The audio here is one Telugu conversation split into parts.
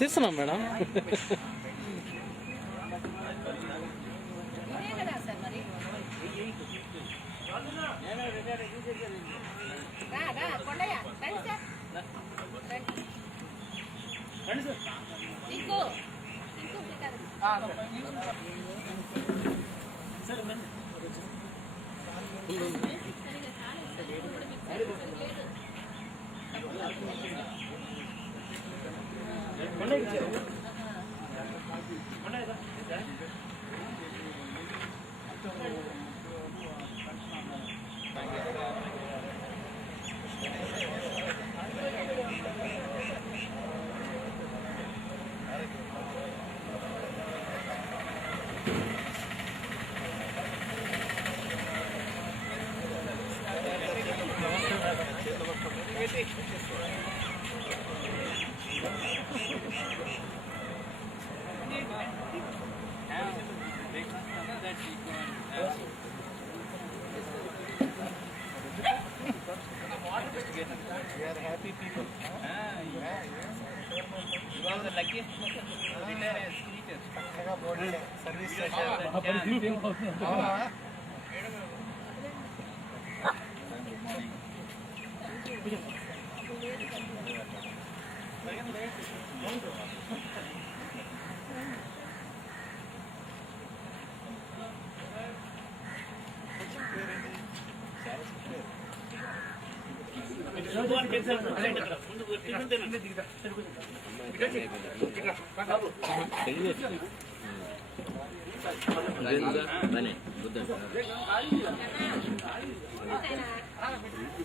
తీస్తున్నాం madam. We are happy people. You are the luckiest person. Retired teachers. Service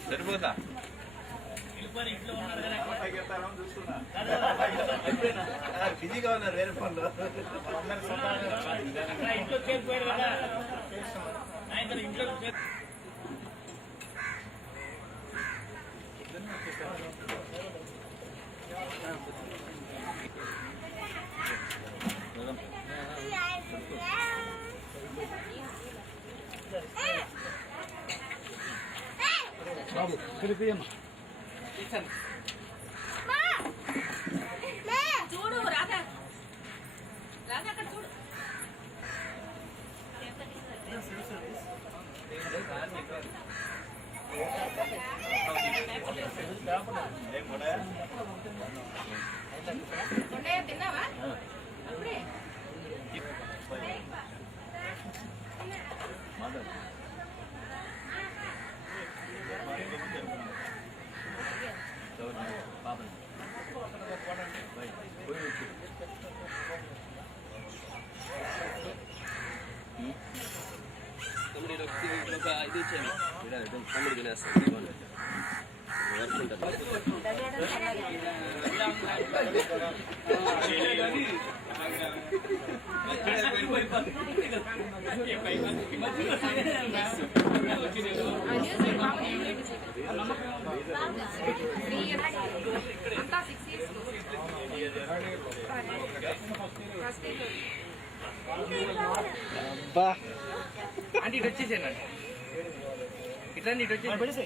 సరిపోతా బిజీగా ఉన్నారు వేరే పనులు. బాబు తిరిగియమ్మా. చూడు రాధా, రాధా అక్కడ చూడు. తిన్నావా అప్పుడే? ఇది ఇచ్చాను తమ్ముడు తినేస్తాను. అంటే ఇటు వచ్చేసాను. ఇట్లా ఇటు వచ్చేసి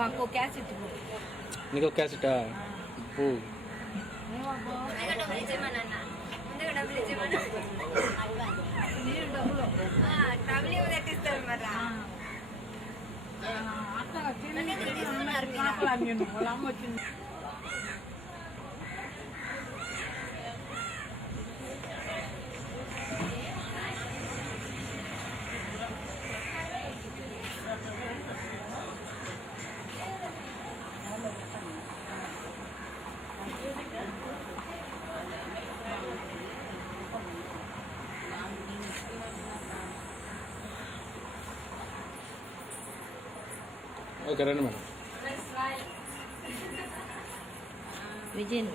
माको क्या सिटी నీకు ఒక క్యాసెటా డబ్బులు ఇచ్చేమన్నా ముందుగా డబ్బులు ఇచ్చేమన్నా డబ్బులు ఏమో తెచ్చిస్తారు మరి ఓకే రండి మేడం విజయన్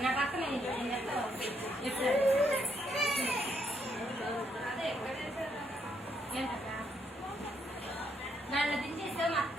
నా పక్కన దాంట్లో దించేస్తే మాకు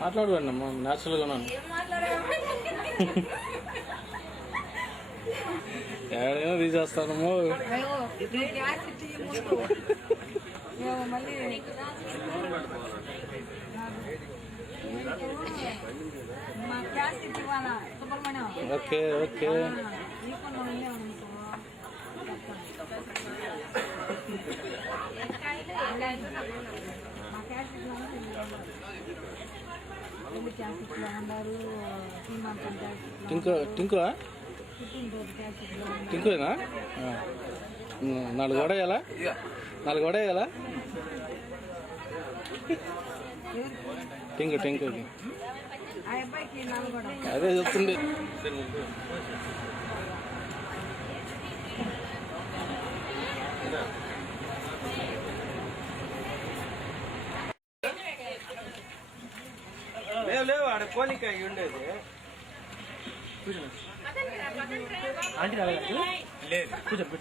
మాట్లాడుకోండి అమ్మా న్యాచురల్గా ఉన్నాను ఏం మాట్లాడాలి ఏడైనా తీసేస్తానమ్మో ఓకే ఓకే టింకునా నాలుగు వడేయాలా టింకుకి అదే చెప్తుంది లేవు ఆడ కోనికాయ ఉండేది ఆంటీ రాలేదు లేదు కూర్చోండి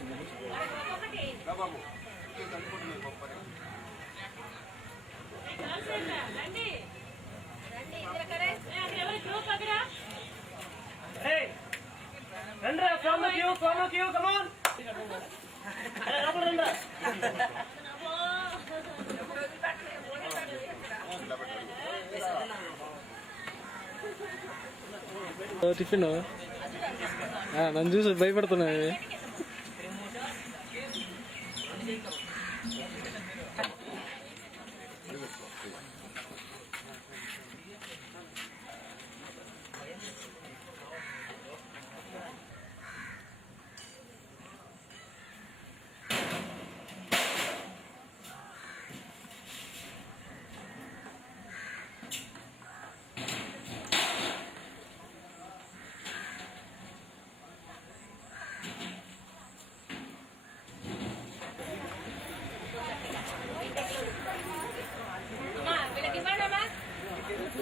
రండ్రా సోమక్యూ కమాన్ రండ్రా టిఫిన్ నన్ను చూసి భయపడుతున్నాయి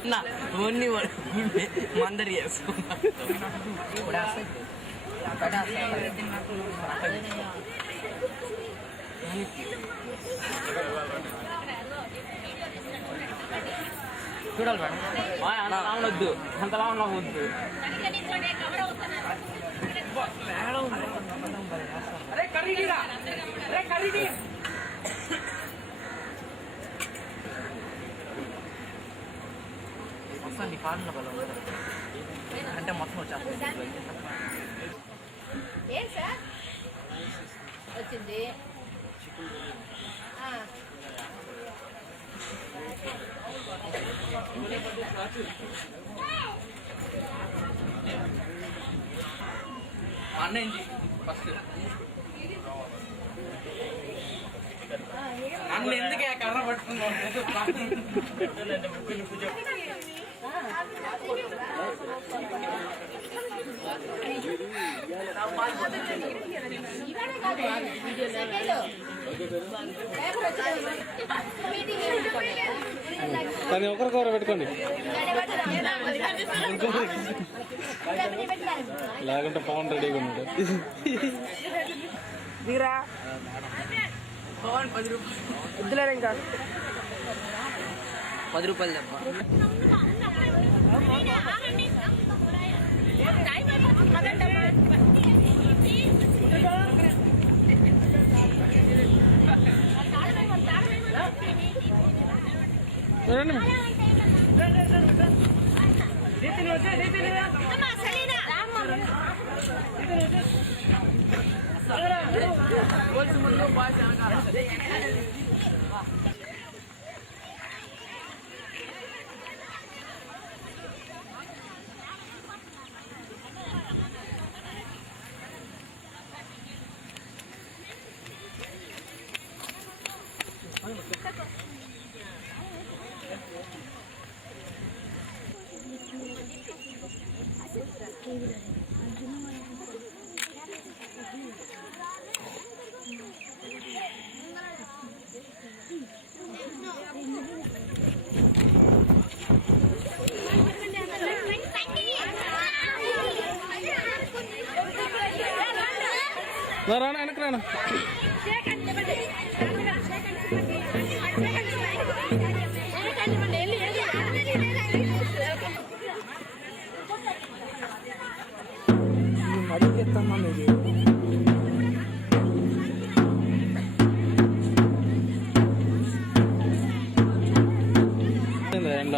ना ओन्ली मंदर చూడాలి మేడం రావణొద్దు అంతలా ఉండవద్దు అరే కర్రీరా అరే కర్రీ వస్తుంది కారణం వల్ల అంటే మొత్తం వచ్చేస్తుంది ఏం సార్ వచ్చింది అన్నేంటి ఫస్ట్ నన్ను ఎందుకే కర్ర పట్టుకున్నావు కానీ ఒకరికొకరు పెట్టుకోండి లేకుంటే పవన్ రెడీగా ఉన్నాడు. పవన్ 10 రూపాయలు వద్దులేరు ఇంకా 10 రూపాయలు తప్ప రానా వెనక్కి రానా ఎండ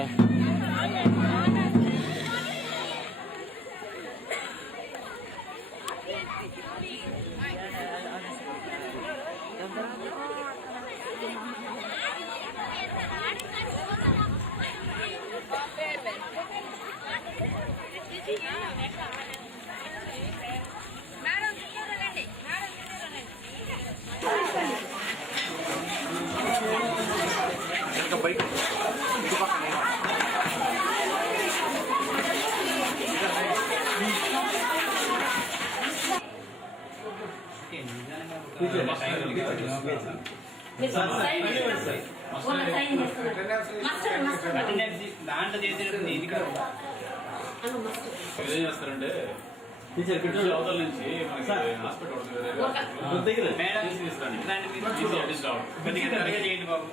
దాంట్లో చేసేటప్పుడు ఇది కాదు ఏం చేస్తారంటే అవతల నుంచి మనకి హాస్పిటల్ మేడం కొద్దిగా త్వరగా చేయండి బాబు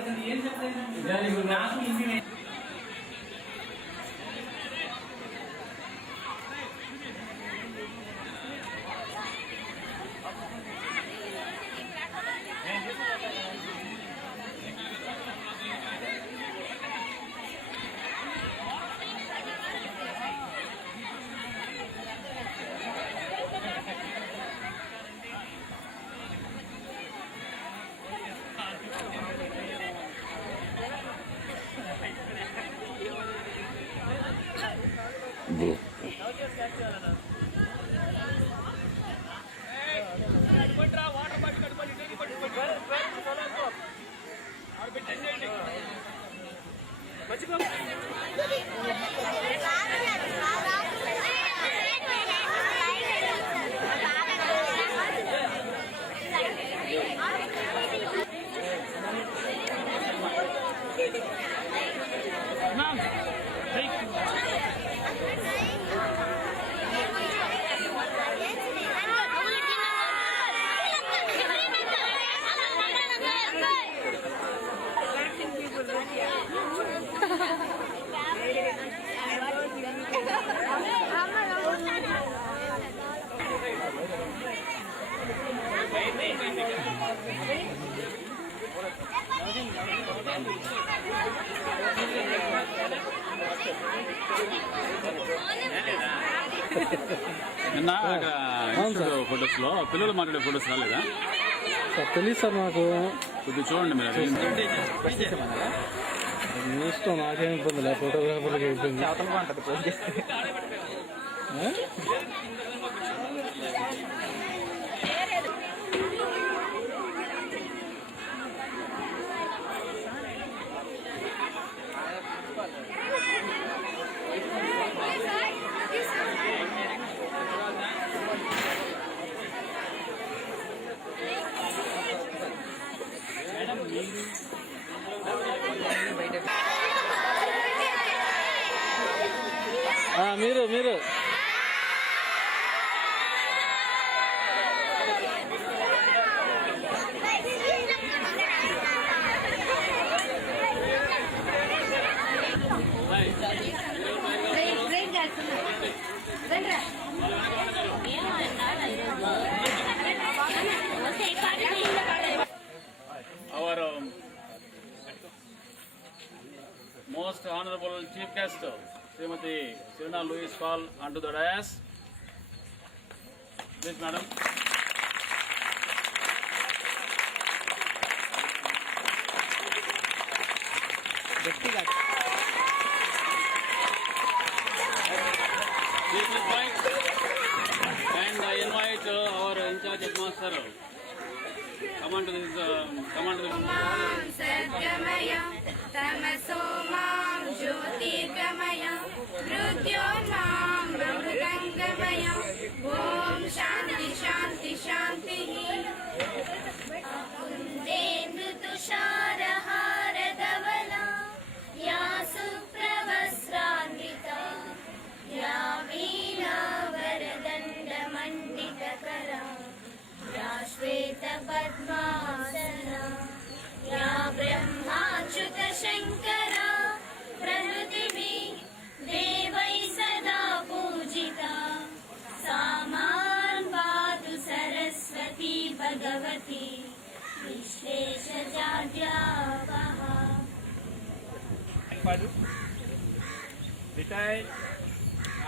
నాకు ఏం చెప్తాను నాకు Ha ha ha. నిన్న అక్కడ ఫొటోస్ లో పిల్లలు మాట్లాడే ఫొటోస్ రాలేదా సార్ తెలియదు సార్ నాకు. కొద్దిగా చూడండి మీరు. మీ ఇష్టం, నాకేం ఇబ్బంది లేదు. ఫోటోగ్రాఫర్లకి ఇబ్బంది. మీరు Our most honorable chief guest, Srimati Serena Louise, call onto the dais. Please, madam. Please invite and I invite our in-charge headmaster. Come on to this. सद्गमयं तमसो मां ज्योतिर्गमयं मृत्योर्मां अमृतङ्गमयं ॐ शान्ति शान्ति शान्तिः कुन्देन्दुतुषारहारधवला या सुप्रवस्त्रान्विता या वीणावरदण्डमण्डितकरा या श्वेतपद्मासना या ब्रह्माच्युतशङ्करा प्रकृतिभिः देवैः सदा पूजिता सा मां पातु Saraswati Bhagwati विश्वेशजाड्यापहा. Retired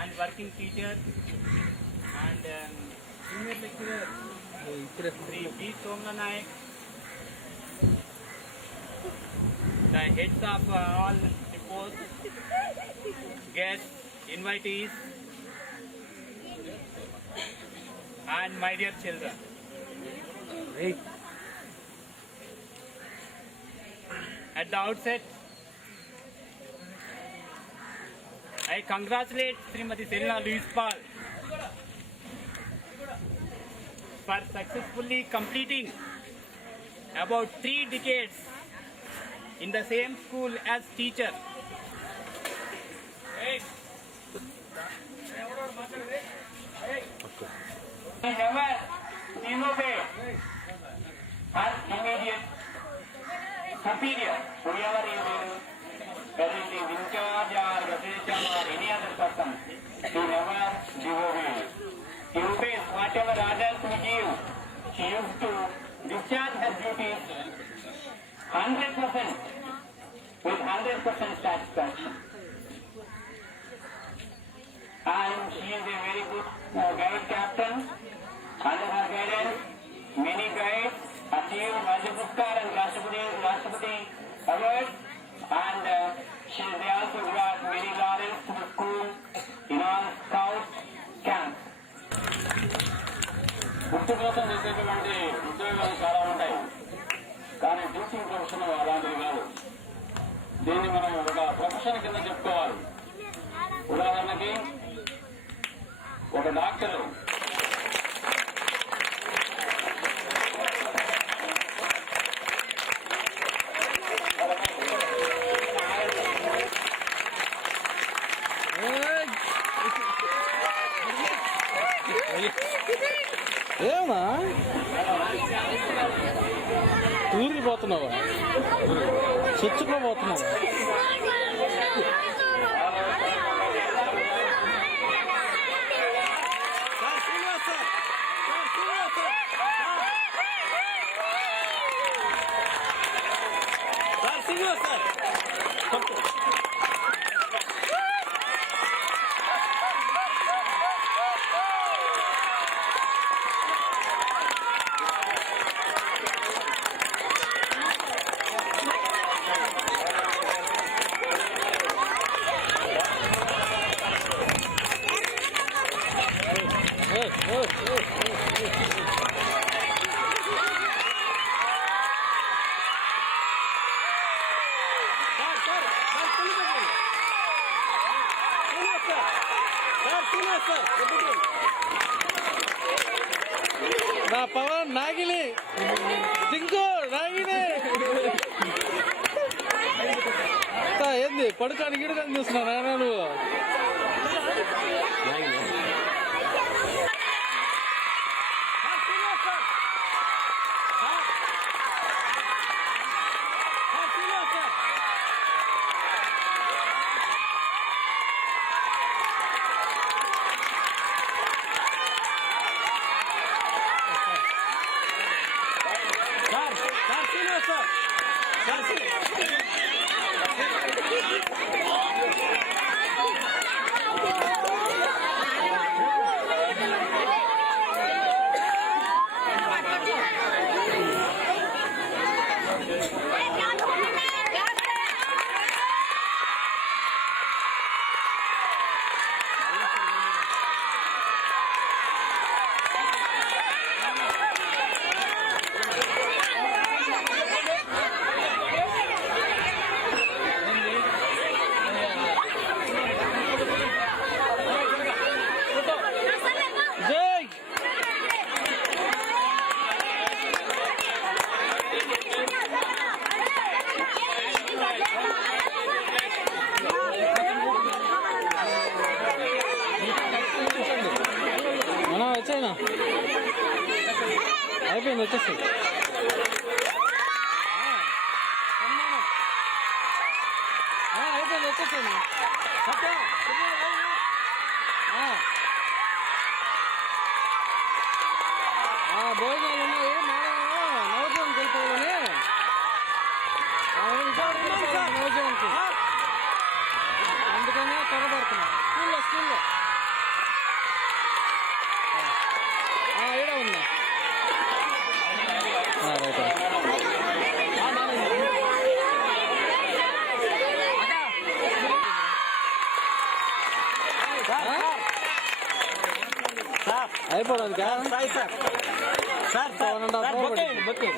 and working teacher and senior lecturer Sri B. Somna Naik, the heads of all depots, guests, invitees, and my dear children. At the outset, I congratulate Srimati Serena Louise Paul for successfully completing about 3 decades in the same school as teacher. He never disobeyed her immediate superior, whoever he is, whether it is in charge or assistant or any other person, he never disobeyed. He obeys whatever orders we give. She used to discharge her duties 100% with 100% satisfaction. And she is a very good guide captain. Under her guidance, many guides achieved Rajya Puruskar and Rashtrapati awards, and they also brought many laurels to the school in all scout camps. వృత్తి కోసం చేసేటువంటి ఉద్యోగాలు చాలా ఉంటాయి, కానీ టీచింగ్ ప్రొఫెషన్ అలాంటివి కాదు. దీన్ని మనం ఒక ప్రొఫెషన్ కింద చెప్పుకోవాలి. ఉదాహరణకి ఒక డాక్టరు ఏమా ఊరికి పోతున్నావా, చచ్చుకోబోతున్నావా? శ్రీనివాస్ సార్ నా పవన్ నాగిలి సింకు నాగిలి ఏంది పడుకాని గిడుకొని చూస్తున్నా నాయన నువ్వు వచ్చాయినా అయిపోయింది వచ్చేసి అయిపోయింది వచ్చేసాను భోజనాలు ఉన్నాయి మేడం నవజీవన్కి వెళ్ళిపోవాలని నవజీవన్కి అందుకనే త్వరపడుతున్నా స్కూల్లో ఏడా ఉందా అయిపోలేదు సార్ 1.5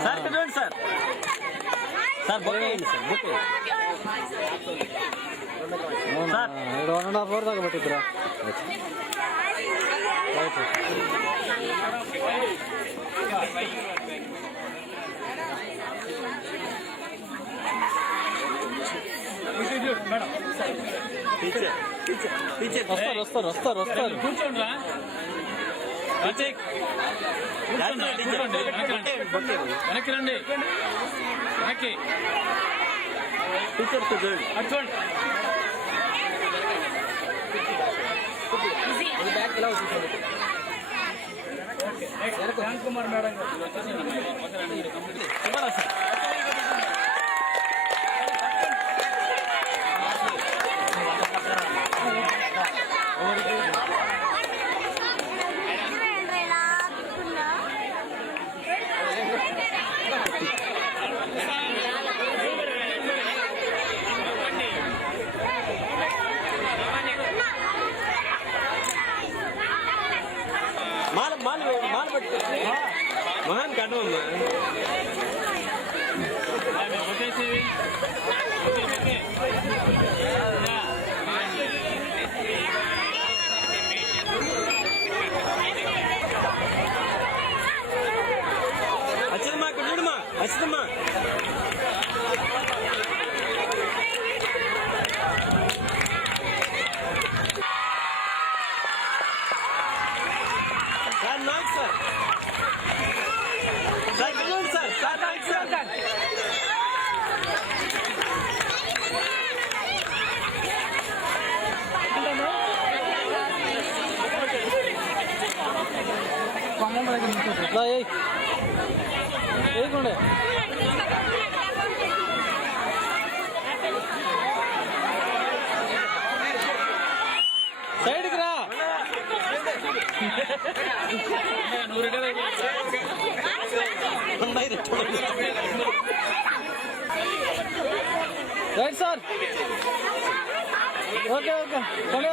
సార్ చూడండి సార్ సార్ బొకే సార్ 1.5 అవర్ దాకా పట్టిద్దురా వస్తారు కూర్చోండి రా వెనక్కి రండి వెనక్కి చూడండి కుమార్ మేడం మాల పట్టుకొచ్చి మహాన్ కట్టమమ్మా వచ్చిందమ్మా ఇక్కడ చూడమ్మా వచ్చిందమ్మా ఏయకుండే సైడ్కి రా right sir okay okay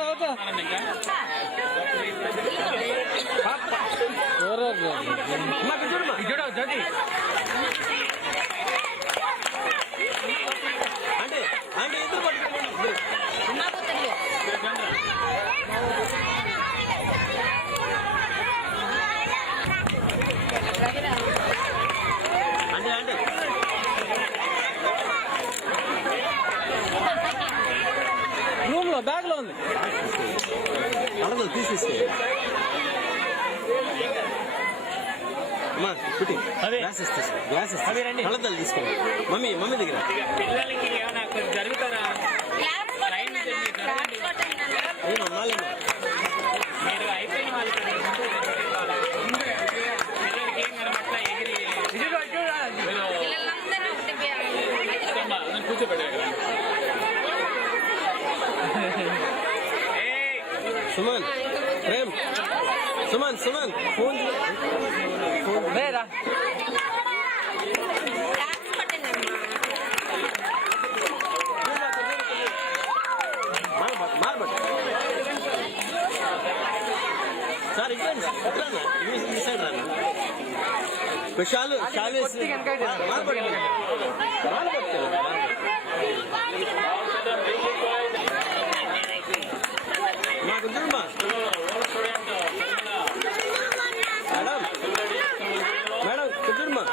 okay చూడు జ్యోతి అంటే అంటే ఎదురు పట్టుకోండి బ్యాగ్ లో ఉంది. అడగదు తీసేస్తే అమ్మా కుట్టి గ్లాసెస్ అడగలు తీసుకోండి. మమ్మీ దగ్గర పిల్లలకి ఏమైనా జరుగుతారా? మీరు అయిపోయిన వాళ్ళకి పిల్లలకి ఏం కనబట్ల ఎగిరి కూర్చోబెట్టే సుమన్ ప్రేమ్ సుమన్ ఫోన్ రా సార్ ఇవ్వండి ఈ సైడ్ రాను షాలు మాకు మేడం కుదురుమా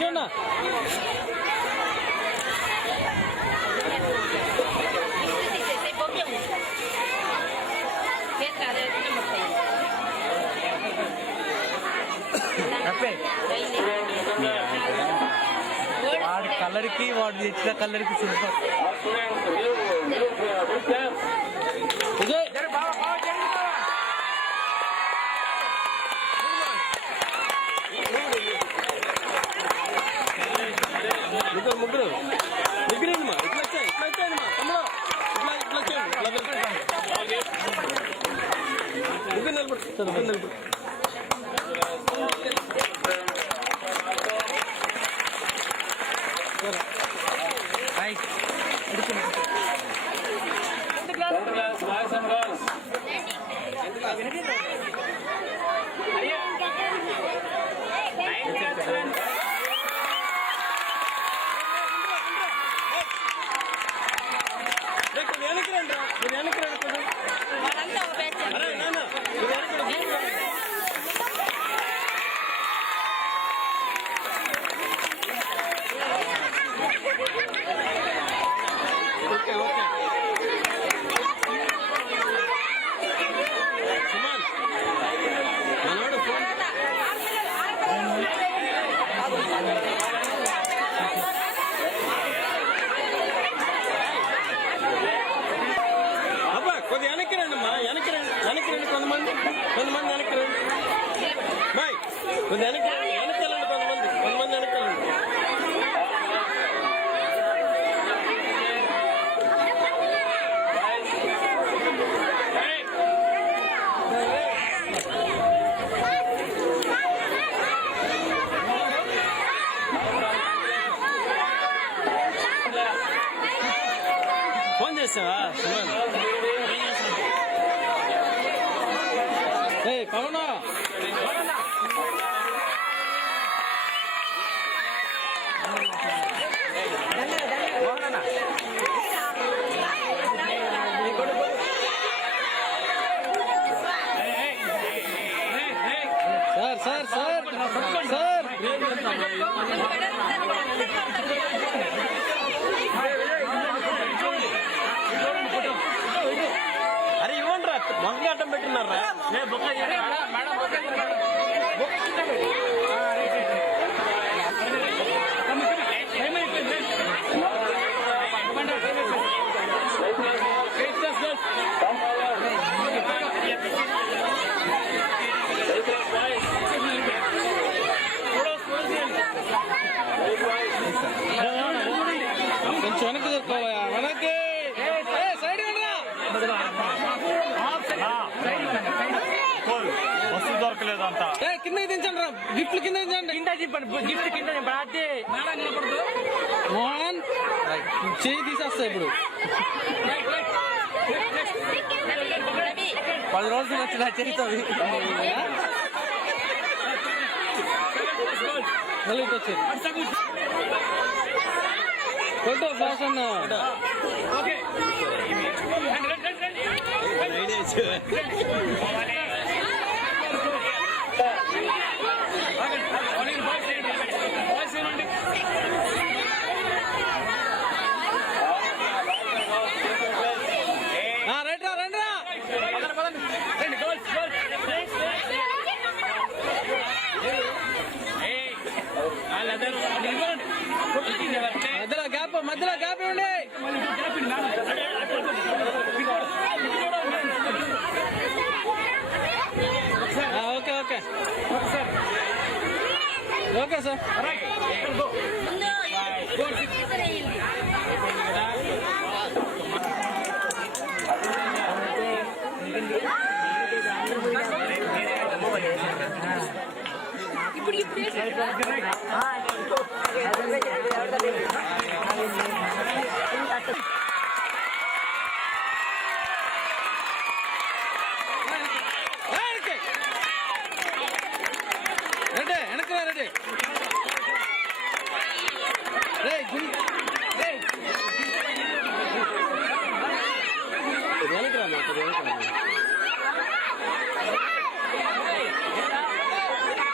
చూడ వాడి కలర్కి వాడు తెచ్చిన కలర్కి సూపర్. ముగ్గురు మా ఇట్లా వచ్చాయండి మా తమ్ముడు ఇట్లా వచ్చాయండి ముగ్గురు నిలబడు. అబ్బా కొద్దిగా వెనక్కి రండి అమ్మా వెనక్కి రండి కొంతమంది వెనక్కి రండి బాయ్ కొద్దిగా వెనక్కి వెళ్ళండి కొంతమంది వెనక్కి వెళ్ళండి ఫోన్ చేసావా సుమన్ పవనా సార్ అరే ఇవ్వండి రా మొక్క అడ్డం పెట్టినారా కొంచెం వెనక్కి దొరుకోవా వెనక్కి సైడ్ వస్తు దొరకలేదు అంత కిందకి దించండి రా గిఫ్ట్లు కింద దించండి గిఫ్ట్ కింద మోహన్ చేయి తీసేస్తా ఇప్పుడు 10 రోజులు వచ్చిన చేస్తుంది మళ్ళీ వచ్చేది ఫోటో ఫ్లాష్ అన్న ఐడియా ఓకే సార్. ఇప్పుడు రెడీ వెనక్కి రెడీ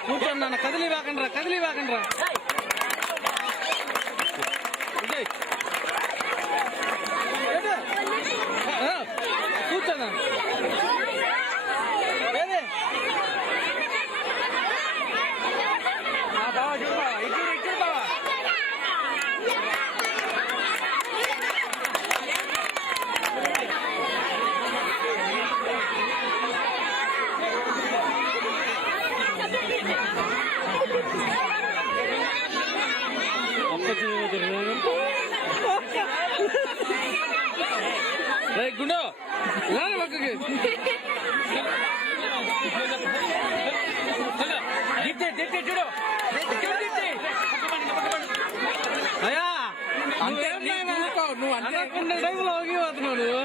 కూర్చోండి నాన్న, కదిలి వాకండ్రా కూర్చోండి గుండో పక్కకి చూడు అయ్యా నువ్వు అనుకున్న టైంలో ఆగిపోతున్నావు నువ్వు.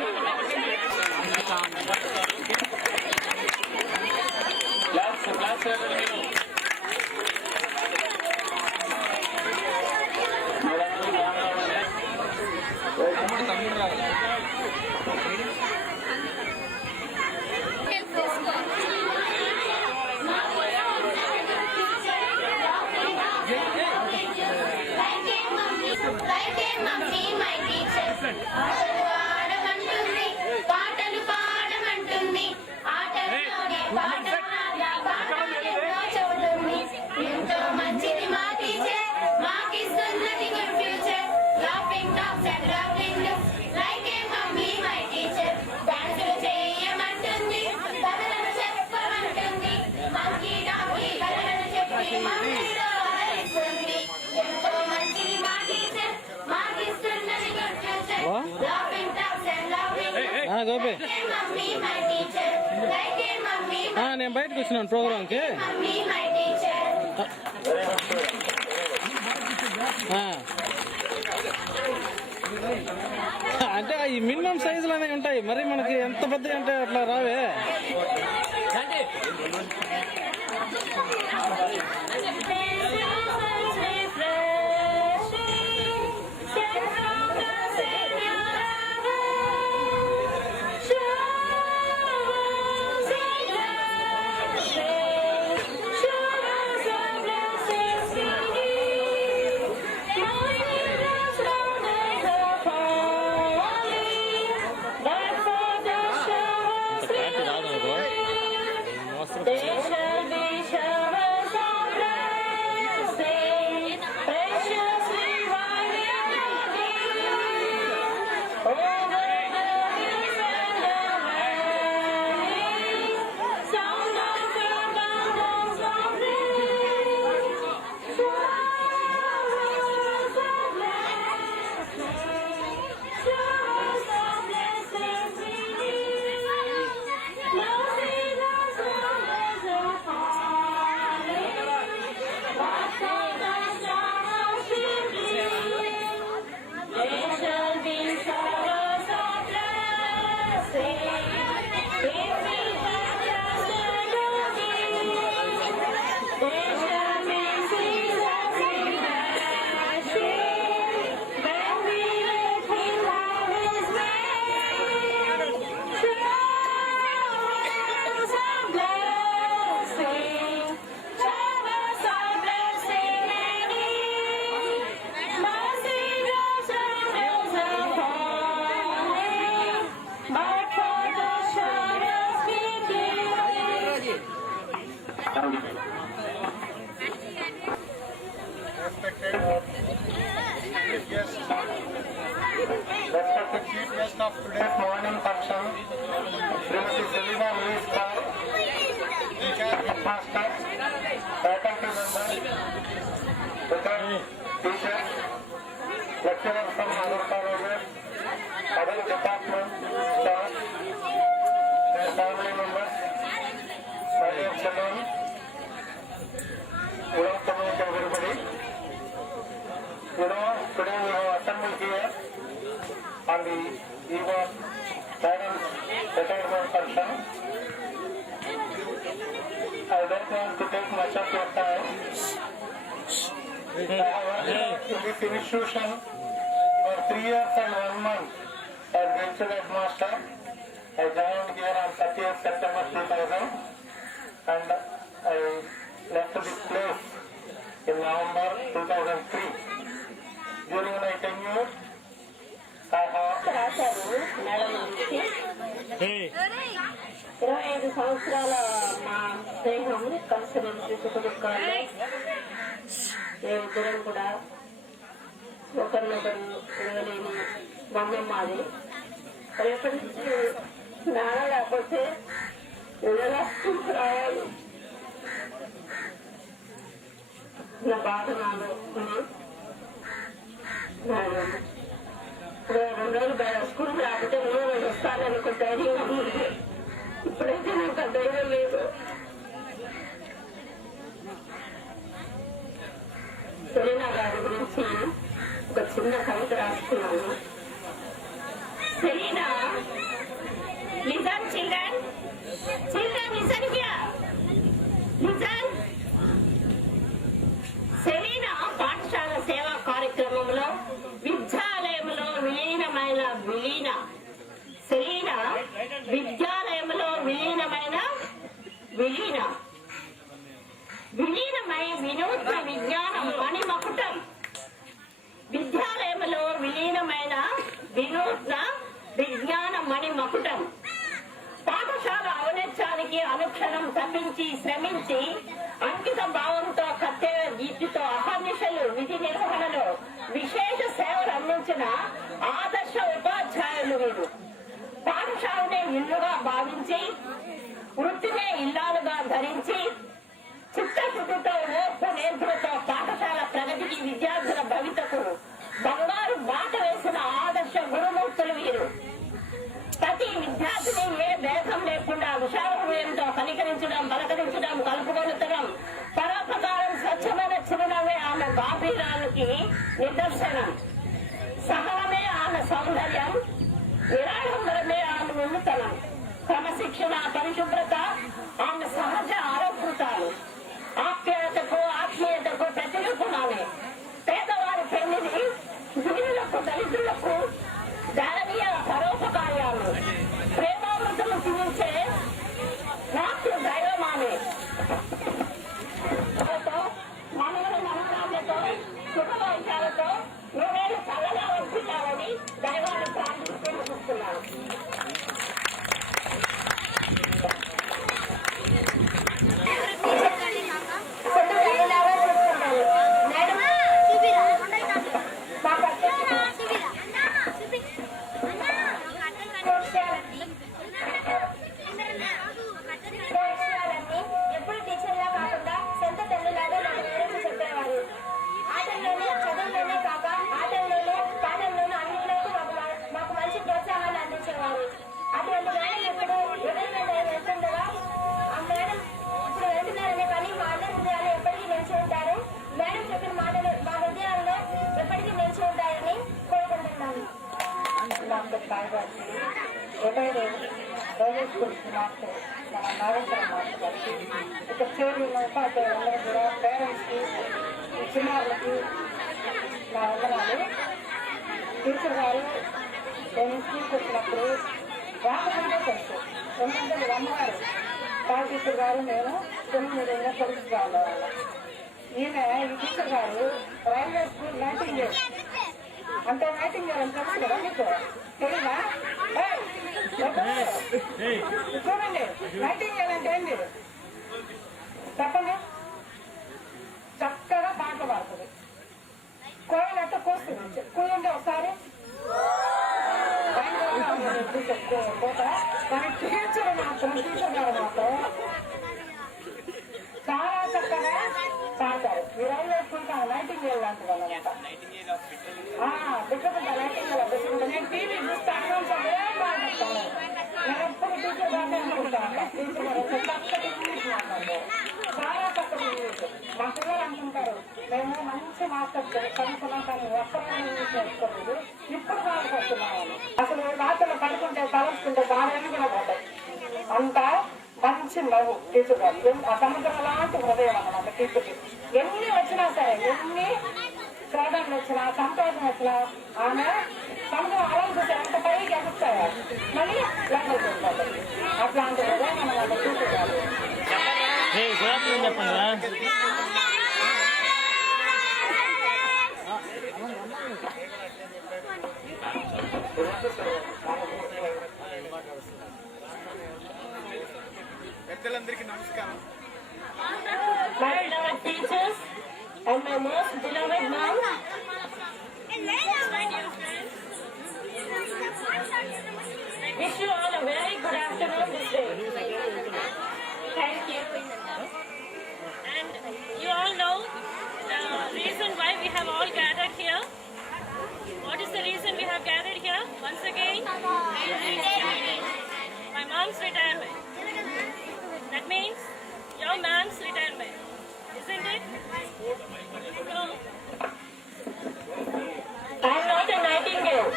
తమ్ముడు రావాలి. పాటలు పాడమంటుంది, ఆటల్లోనే చెబుతుంది. ఎంతో మంచిది మా టీచర్, మాకిస్తున్నది good future. Laughing talks and loving looks like a mummy my teacher. డాన్సులు చేయమంటుంది, కథలను చెప్పమంటుంది, మంకీ డాంకీ కథలను చెప్పి మమ్మీలో ఆదరిస్తుంది. ఎంతో మంచిది మా టీచర్, మాకిస్తున్నది good future. Laughing talks and loving గోపి mummy my teacher, like a mummy నేను బయటకు వచ్చినాను ప్రోగ్రామ్కి. Mummy my teacher. అంటే ఈ మినిమం సైజులు అనేవి ఉంటాయి, మరి మనకి ఎంత పెద్దగా అంటే అట్లా రావే. Respected chief guest of today's morning function, Srimati Selina Louis Khan, teacher, headmaster, faculty members, I don't want to take much of your time. I have worked in this institution for 3 years and 1 month as principal headmaster. I joined here on 30th September 2000 and I left this place in November 2003. During my tenure, I have రాశారు మేడం నుంచి 25 సంవత్సరాల మా స్నేహం కలిసిమెలిసి సుఖదుఖాలు మేమిద్దరం కూడా ఒకరినొకరు తిరగలేని బంధం మాది. రేపటి నుంచి నాన్న లేకపోతే రావాలి నా బాధ నాలో ఇప్పుడు 2 రోజులు స్కూల్ రాకపోతే 3 రోజులు వస్తాననుకో ధైర్యం ఉంది. ఇప్పుడైతే నాకు ఆ ధైర్యం లేదు. సెలీనా గారి గురించి ఒక చిన్న కవిత రాసుకున్నాను. Selena, listen children, children listen here, listen. Selena పాఠశాల సేవా కార్యక్రమంలో విద్యాలయంలో విలీనమైన సెలీనా విద్యాలయంలో విలీనమై వినూత్న విజ్ఞానం మణిమకుటం. విద్యాలయంలో విలీనమైన వినూత్న విజ్ఞాన మణిమకుటం. పాఠశాల ఔన్నత్యానికి అనుక్షణం తప్పించి శ్రమించి అంకిత భావంతో కత్తెర గీతితో అహర్నిశలు విధి నిర్వహణలో విశేష సేవలు అందించిన ఆదర్శ ఉపాధ్యాయులు వీరు. పాఠశాలనే ఇల్లుగా భావించి వృత్తినే ఇల్లాలుగా ధరించి చిత్తశుద్ధితో ఓర్పు నేర్పులతో పాఠశాల ప్రగతికి విద్యార్థుల భవితకు బంగారు బాట వేసిన ఆదర్శ గురుమూర్తులు వీరు. ప్రతి విద్యార్థిని ఏ భేదం లేకుండా విశాల హృదయంతో పలకరించడం కలుపుకొనడం పరోపకారం స్వచ్ఛమైన చిరునవ్వే ఆమె గాంభీర్యానికి నిదర్శనం. సహనమే ఆమె సౌందర్యం, నిరాడంబరమే ఆమె ఉన్నతనం. క్రమశిక్షణ, పరిశుభ్రత ఆమె సహజ ఆరోగ్యతాలు. ఆప్యాయతకు ఆత్మీయతకు ప్రతిరూపమామే. పేదవారి పెళ్లిని దీనులకు దళితులకు దానవీయ పరోపకార్యాలు ప్రేమామృతము చూపించే నాకు దైవమామే. మనోరామ్యతో శుభవాక్యాలతో నువ్వేళ్ళు చల్లగా వచ్చినావని దైవాన్ని ప్రార్థిస్తున్నాను. ఎప్పుడు టీచర్లా కాకుండా సొంత తల్లిలాగా నాకు వివరించి చెప్పేవారు. ఆటల్లోనే చదువులోనే కాక ఆటల్లోనే పాటల్లోనూ అన్నింటిలోనూ మాకు మంచి ప్రోత్సాహాన్ని అందించేవారు. అటువంటి మేడం ఇప్పుడు ఎవరి మీద వెళ్తుండగా ఆ మేడం ఇప్పుడు వెళ్తున్నారనే కానీ మా అందరి హృదయాలు ఎప్పటికీ నిలిచి ఉంటారు. మేడం చెప్పిన మాటలు మా హృదయాల్లో ఎప్పటికీ నిలిచి ఉంటాయని కోరుకుంటున్నాను. ప్రైవేట్ స్కూల్స్ మాస్టర్ మన నాగేశ్వర మాస్టర్ గారికి, ఇక్కడ చేరున్న ఉపాధ్యాయులందరూ కూడా పేరెంట్స్కి, చిన్నారులకి నా వందనాలు. టీచర్ గారు నేను స్కూల్కి వచ్చినప్పుడు రాకపోతే తెలుసు, ఎందుకంటే మీరు అమ్మగారు పాల్ టీచర్ గారు నేను 9 కొడుకుగా ఉండేవాళ్ళం. ఈమె ఈ టీచర్ గారు రైల్వే స్కూల్ నైటింగేల్ అంటే నైటింగేల్ అని తెలుసు కదా మీకు, తెలీదా? చూడండి, నైటింగేల్ అంటే ఏంటి చెప్పండి. చక్కగా పాటలు పాడుతుంది, కోయలు అట్ట కూస్తుంది. కూయండి ఒకసారి. కోట కానీ టీచర్ మాత్రం చాలా చక్కగా పాడతారు. ఈ రైలు వేసుకుంటాం నైటింగేల్ లాంటి వాళ్ళంతా. బిడ్డకుంటా నైటింగేల్ బిడ్డకుంటా. నేను టీవీ చూస్తాను, ఏం బాగుంటాను. నేను ఎప్పుడు టీచర్ బాగా అనుకుంటాను. టీచర్ గారు చక్కటి ఇంగ్లీష్ మాట్లాడతారు, చాలా చక్కటి ఇంగ్లీష్. మా పిల్లలు అనుకుంటారు మేము మంచి మాస్టర్స్ కనుక్కున్నాం కానీ ఒక్కరైనా ఇంగ్లీష్ నేర్చుకోలేదు, ఇప్పుడు బాధపడుతున్నాము. అసలు రాత్రులు పడుకుంటే తలుచుకుంటే బాగా కూడా పోతాయి. అంతా 1 మంచి నవ్వు టీచర్ గారు. ఆ సముద్రం లాంటి హృదయం అన్నమాట టీచర్కి. ఎన్ని వచ్చినా సరే, ఎన్ని శ్రద్ధలు వచ్చినా, సంతోషం వచ్చినా, ఆమె సముద్రం అలా చూస్తే ఎంత పైకి ఎగుస్తాయా మళ్ళీ లోపలికి వెళ్తారు. అట్లాంటి హృదయం అన్నమాట టీచర్ గారు. చెప్పండి. పెద్దలందరికీ నమస్కారం. My beloved teachers and my most beloved mom. Wish you all a very good afternoon this day. Thank you. And you all know the reason why we have all gathered here. What is the reason we have gathered here? Once again, my mom's retirement. That means your mom's retirement, isn't it? So, I am not a nightingale.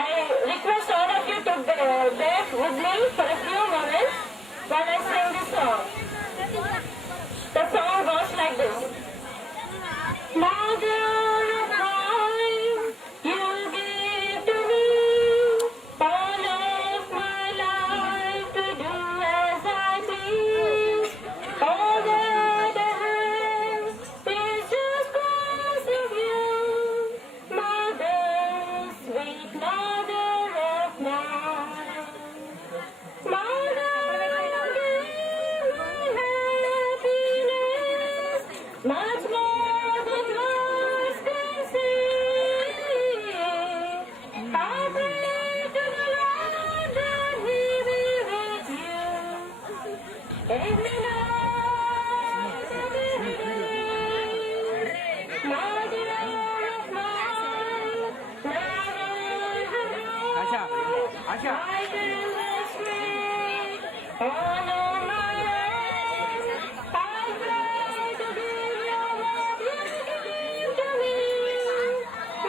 I request all of you to bear with me for a few moments while I sing this song. The song goes like this. Mother of mine, you gave to me all of my life to do as I please. All that I have is just because of you. Mother, sweet mother of mine. Mother, give me happiness, much more than words can say. I pray to the Lord that He be with you every night and every day. Mother of mine, I can straight all of my life. I pray to give you what you give to me.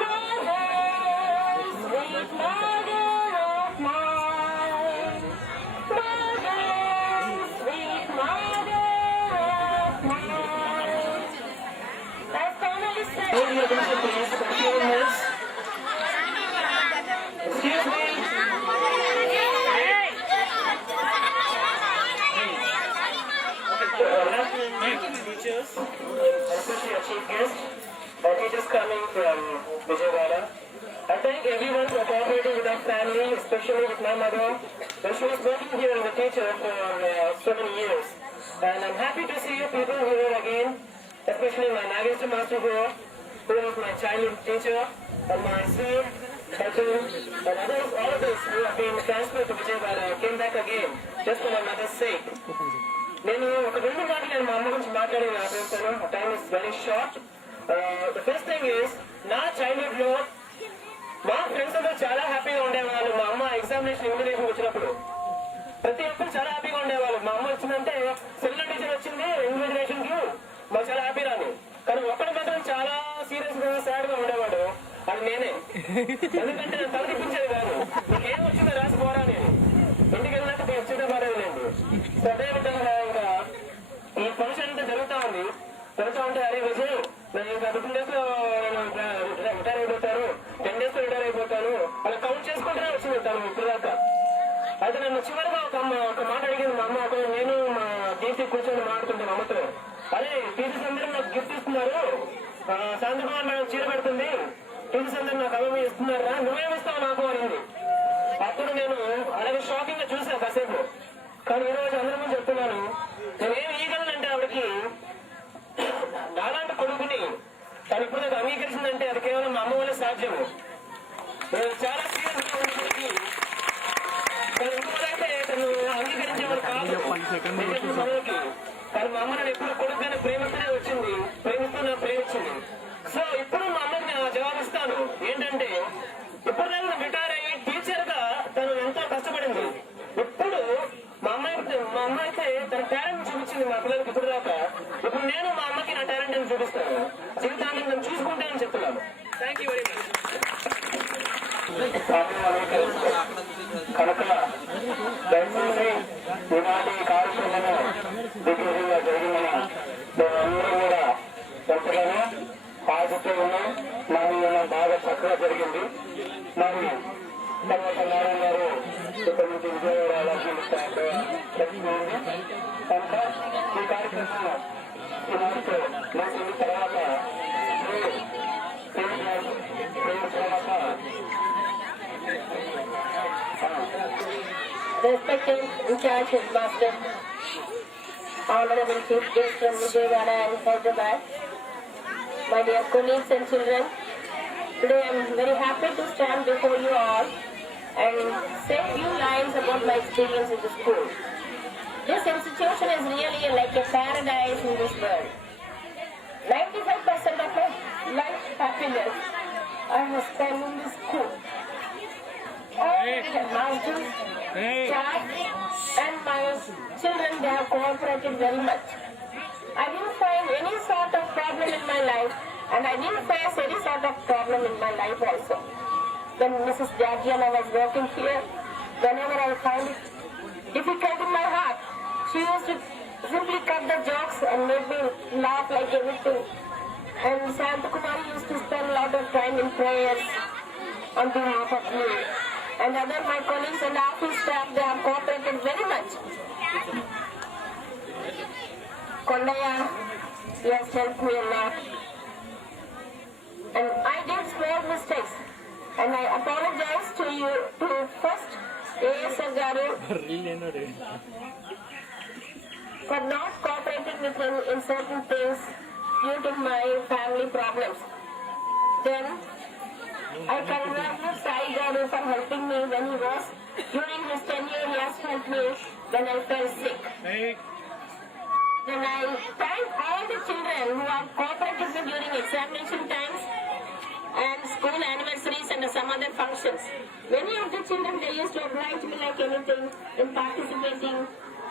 Mother, sweet mother of mine. Mother, sweet mother of mine. That's finally said. Excuse me. Teachers, especially our chief guest, our teachers coming from Vijayawada. I thank everyone for cooperating with our family, especially with my mother. She was working here as a teacher for so many years. And I'm happy to see you people here again, especially my Nagesha master here, who was my childhood teacher, and my sir, Hajun, and others, all of us who have been transferred to Vijayawada came back again, just for my mother's sake. నేను ఒక 2 మాటలు నేను మా అమ్మ గురించి మాట్లాడేది ఆశిస్తాను. Time is very short. The first thing is, నా చైల్డ్హుడ్ లో మా ఫ్రెండ్స్ అందరూ చాలా హ్యాపీగా ఉండేవాళ్ళు. మా అమ్మ ఎగ్జామినేషన్ ఇన్విటేషన్ వచ్చినప్పుడు ప్రతి ఒక్కరు చాలా హ్యాపీగా ఉండేవాళ్ళు. మా అమ్మ వచ్చిందంటే సెల్యూట్ టీచర్ వచ్చింది ఇన్విటేషన్ కి, మాకు చాలా హ్యాపీ రాని. కానీ ఒక్కడి మాత్రం చాలా సీరియస్ గా సాడ్ గా ఉండేవాడు, అది నేనే. ఎందుకంటే నేను తలకిప్పించేది కాదు, నీకేం వచ్చిందో రాసిపోరా నేను ఇంటికి వెళ్ళినాక వచ్చేదే పడేదిలేండి. సో అదే విధంగా ఇంకా ఈ ఫంక్షన్ అంతా జరుగుతా ఉంది. జరుగుతా ఉంటే అరే విజయ్, నేను ఇంకా 15 days లో నేను రిటైర్ అయిపోతాను, 10 days లో రిటైర్ అయిపోతాను అలా కౌంట్ చేసుకుంటూనే వచ్చింది తను ఇప్పుడు దాకా. అయితే నన్ను చివరిగా ఒక మాట అడిగింది మా అమ్మ. నేను మా టీసీ కూర్చొని మాట్లాడుతుంటే మా అమ్మతో, అరే టీచర్స్ అందరూ నాకు గిఫ్ట్ ఇస్తున్నారు, శాంతకుమార్ మేడం చీర పెడుతుంది, టీచర్స్ అందరూ నాకు అవి ఇస్తున్నారా, నువ్వేమిస్తావు నాకు అనింది. అప్పుడు నేను అలాగే షాకింగ్ గా చూసాను కాసేపు. కానీ ఈ రోజు అందరి ముందు చెప్తున్నాను, నేనేం ఈగలనంటే ఆవిడకి నాలాంటి కొడుకుని తను ఇప్పుడు నాకు అంగీకరించిందంటే అది కేవలం మా అమ్మ వల్ల సాధ్యము. నేను చాలా సీరియస్ గా ఉన్నప్పటికీ తను ఇంకోటైతే తను అంగీకరించేవాడు కాదు మనకి. కానీ మా అమ్మ నన్ను ఎప్పుడు కొడుకుగానే ప్రేమిస్తూనే వచ్చింది, ప్రేమించింది. సో ఇప్పుడు మా అమ్మకి నేను జవాబిస్తాను ఏంటంటే, ఇప్పుడు నేను రిటైర్ అయ్యి టీచర్ గా తను ఎంతో కష్టపడింది. ఇప్పుడు మా అమ్మ అయితే తన టాలెంట్ చూపించింది మా పిల్లలకి ఇప్పుడు దాకా. ఇప్పుడు నేను మా అమ్మకి నా టాలెంట్ అని చూపిస్తాను, జీవితాన్ని నేను చూసుకుంటానని చెప్తున్నాను. Thank you very much. కనుక దయచేసి ఇలాంటి కార్యక్రమం దిగ్విజయంగా జరిగిందని మేమందరూ కూడా ఎంతగానో ఆశతో ఉన్నాం. మరి బాగా చక్కగా జరిగింది. మరి తర్వాత నారాయణ గారు ఇక్కడ నుంచి విజయవాడ అలాగే ప్రతినిధి కనుక ఈ కార్యక్రమం ముగిసిన తర్వాత Respected in charge headmaster, honorable chief guest from Vijayawada and Hyderabad, my dear colleagues and children, today I am very happy to stand before you all and say few lines about my experience in the school. This institution is really like a paradise in this world. 95% of my life happiness I have spent in this school. All my masters, staff and my children, they have cooperated very much. I didn't find any sort of problem in my life, and I didn't face any sort of problem in my life also. When Mrs. Georgiana was working here, whenever I found it difficult in my heart, she used to simply cut the jokes and make me laugh like everything. And Santakumari used to spend a lot of time in prayers on behalf of me. And other my colleagues and office staff, they have cooperated very much. Kondaya, he has helped me a lot. And I did small mistakes. And I apologize to you, to first A.S. Garu, for not cooperating with him in certain things due to my family problems. Then, I congratulate Sai Garu for helping me when he was, during his tenure, he has helped me when I fell sick. Then I thank all the children who have cooperated with me during examination times and school anniversaries and some other functions. Many of the children, they used to oblige me like anything in participating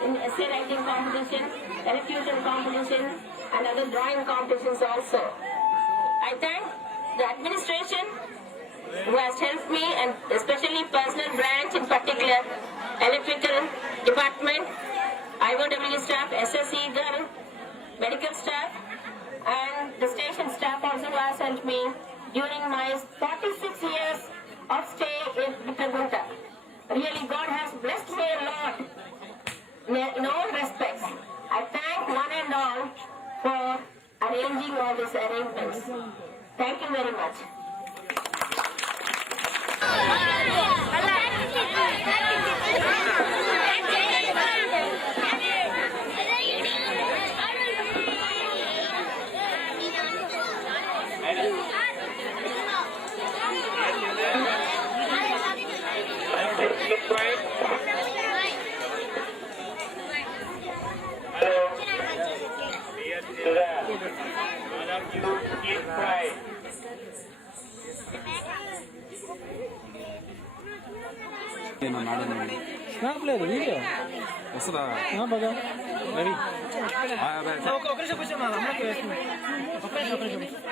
in essay writing competition, elocution competition, and other drawing competitions also. I thank the administration who has helped me, and especially personnel branch in particular, electrical department, IOW staff, SSE girl, medical staff, and the station staff also has helped me during my 46 years of stay in Bittergunta. Really, God has blessed me a lot in all respects. I thank one and all for arranging all these arrangements. Thank you very much. Snap లేదు వీడియో వస్తుందా బాగా రవి ఒక నిమిషం కూర్చోమా అమ్మకి వేస్తుంది ఒక నిమిషం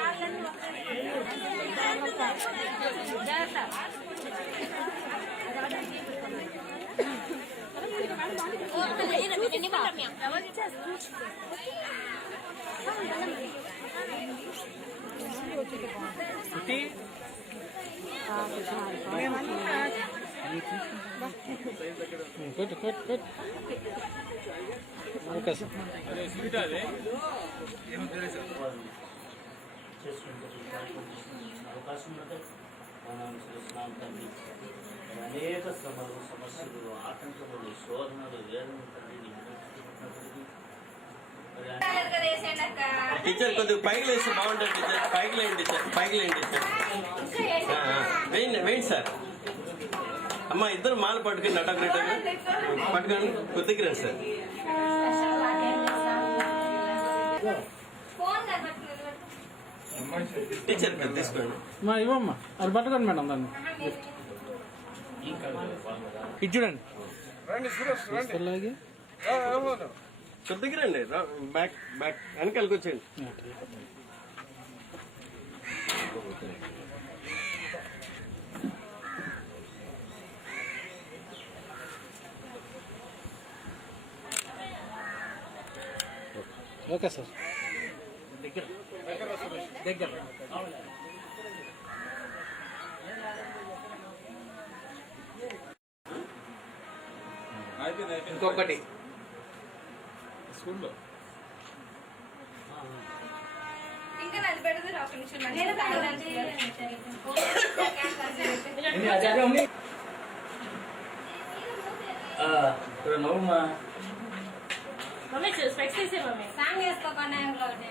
పెట్టు పెట్టు పెట్టు ఓకే సార్ అవకాశం ఉన్నది మనం చూస్తున్నాం తండ్రి అనేక శ్రమలు సమస్యలు ఆటంకములు శోధనలు వేదనలు తండ్రి టీచర్ కొద్దిగా పైకి లేస్తే బాగుంటుంది టీచర్ పైకి లేండి టీచర్ పైకి లేండి టీచర్ వేయండి వేయండి సార్ అమ్మ ఇద్దరు మాల పట్టుకుని నటగ్రేటర్ పట్టుకొని కొద్దిగా రండి సార్ టీచర్ తీసుకోండి మా ఇవ్వమ్మా అది పట్టుకోండి మేడం దాన్ని ఇది చూడండి కొద్దిగా రండి బ్యాక్ బ్యాక్ వెనకాలకి వచ్చేయండి ఓకే సార్. దగ్గర ఇంకొకటి స్కూల్లో ఇంకా నన్ను పెడతారు ఒక నిమిషం అదే ఉంది ఇక్కడ నవ్వుమా మమ్మీ స్పెక్స్ తీసే మమ్మీ. సాంగ్ వేసుకోకుండా ఇంకోటి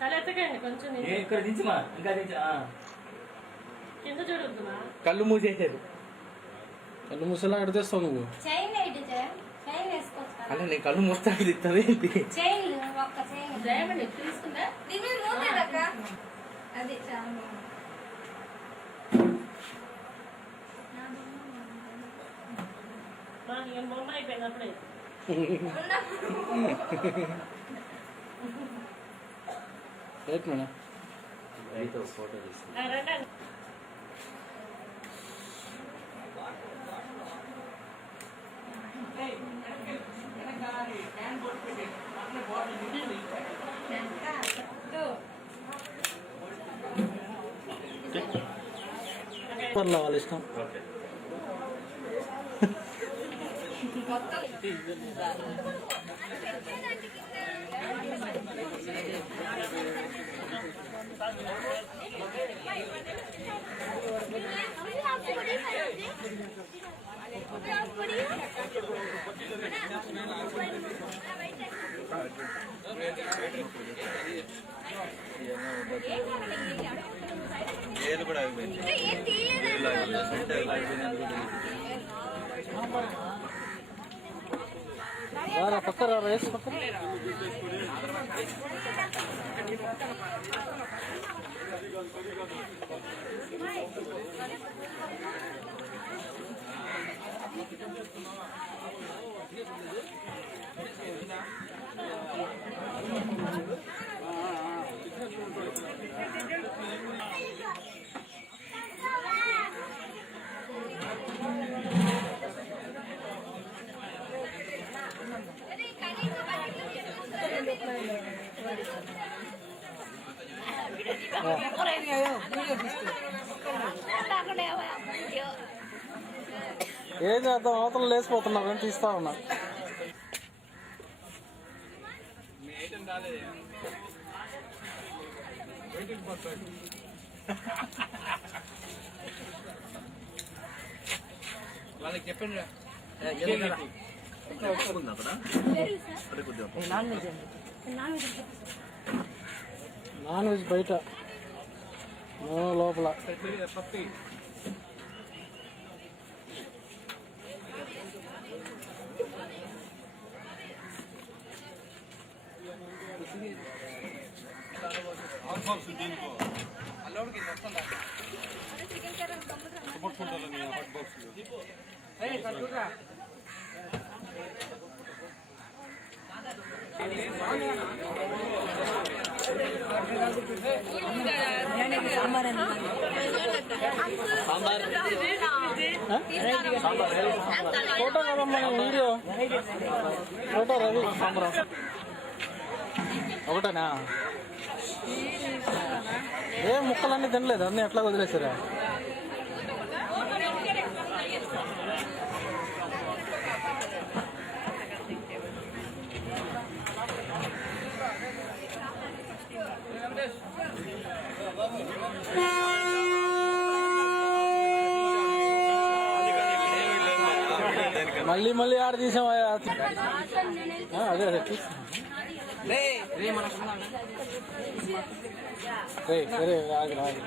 తల ఎత్తకండి కొంచెం ఇక్కడ దించుమా ఇంకా దించు కింద చూడొద్దుమా. కళ్ళు మూసేసారు. కళ్ళు ముసలా ఎడతేస్తావు నువ్వు. చైన్ ఏంటి చైన్ వేసుకోవచ్చు అంటే నేను కళ్ళు మూస్తా ఇస్తుంది చైన్ ఒక్క చైన్ డైమండ్ తీసుకుంటా దీని మీద మూతేదక్క అది చాలా బొమ్మ అయిపోయినప్పుడే రైట్ మేడం. రండి. పర్లే వాళ్ళ ఇష్టం. రారా పక్క రా రేస్ పక్క. ఏం చేద్దాం, అవతల లేచిపోతున్నారు అని తీస్తా ఉన్నా. వాళ్ళకి చెప్పండి నాన్ వెజ్ బయట, లోపల. ఫోటో కదమ్మా వీడియో. ఫోటో రవి సాంబరం ఒకటేనా? ఏం ముక్కలన్నీ తినలేదు, అన్నీ ఎట్లా వదిలేసారా? మళ్ళీ మళ్ళీ ఆడ తీసాం. అదే అదే రే ఆగి